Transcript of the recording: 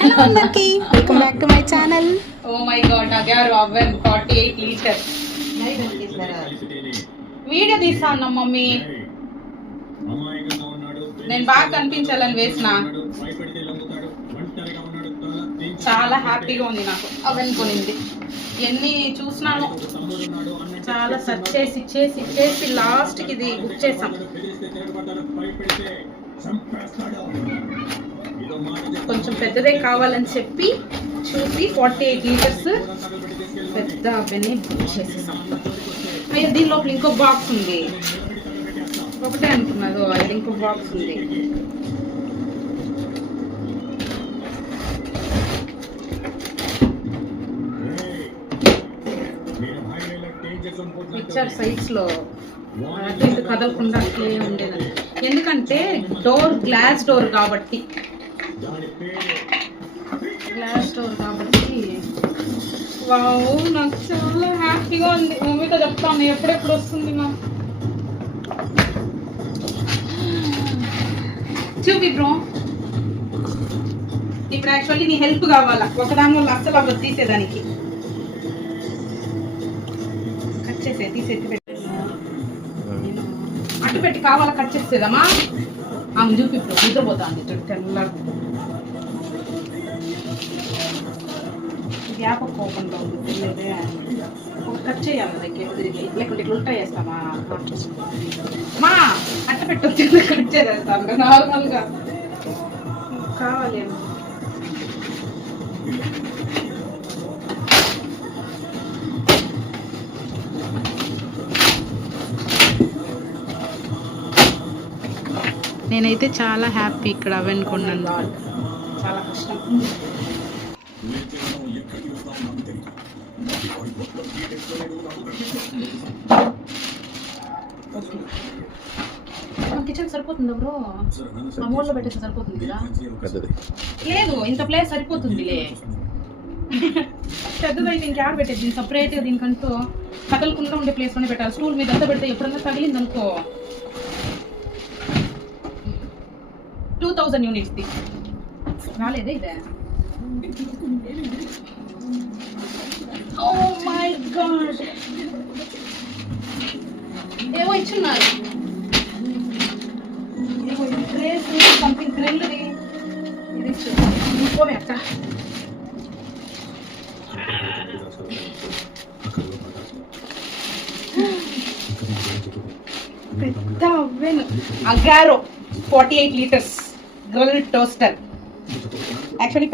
Hello అందరికి welcome back to my channel. Oh my God Agaro oven 48 litres video తీస్తాను mummy. నేను బాగా కనిపించాలని వేసిన. చాలా హ్యాపీగా ఉంది నాకు అవెన్ కొనింది. ఎన్ని చూసినాను, చాలా సెర్చ్ చేసి చేసి చేసి లాస్ట్కి ఇది బుక్ చేసాం. కొంచెం పెద్దదే కావాలని చెప్పి చూసి 48 లీటర్స్ పెద్ద అవన్నీ బుక్ చేసేసాం. అయ్యో దీని లోపల ఇంకో బాక్స్ ఉంది. ఒకటే అనుకున్నారు, అది ఇంకో బాక్స్ ఉంది. పిక్చర్ సైజ్ లో అటు ఇటు కదలకుండా అట్లే ఉండేది. ఎందుకంటే డోర్ గ్లాస్ డోర్ కాబట్టి వావ్ నాకు చాలా హ్యాపీగా ఉంది. మమ్మీతో చెప్తాను ఎప్పుడెప్పుడు వస్తుంది నాకు. చూపి బ్రో, ఇప్పుడు యాక్చువల్లీ నీ హెల్ప్ కావాలా. ఒకదాని వల్ల అస్సలు అవ్వదు తీసేదానికి. కట్ చేసే తీసేసి పెట్టి అటు పెట్టి కావాలా కట్ చేసేదమ్మా. ఆమె చూపి ఇప్పుడు నిద్రపోతాంది తెల్లగా. గ్యాప్ ఓపెన్గా ఉంది తెలియదే. కట్ చేయాలి దగ్గర లేకుంటే ఇట్లా ఉల్టా చేస్తామా. మా అట్ట పెట్టి కట్ చేసేస్తాను నార్మల్గా కావాలి. నేనైతే చాలా హ్యాపీ ఇక్కడ అవెన్ కొన్నాను. చాలా కష్టం. కిచెన్ సరిపోతుందా బ్రో? అమౌంట్లో పెట్టేసి సరిపోతుంది కదా? లేదు ఇంత ప్లేస్ సరిపోతుందిలే. పెద్దదైతే ఇంకేడ పెట్టేది దీన్ని సపరేట్గా. దీనికంటూ కదలకుండా ఉండే ప్లేస్లోనే పెట్టాలి. స్టూల్ మీద అంతా పెడితే ఎప్పుడన్నా తగిలింది అనుకో 2000 యూనిట్స్ ది రాలేదే ఇదే. ఓ మై గాడ్, ఏవో ఇచ్చున్నారు. ఏవో డ్రెస్ సంథింగ్ గ్రిల్ది ఇది ఇచ్చు. ఇంకోవే అక్క పెద్ద oven Agaro 48 litres gold toaster. Actually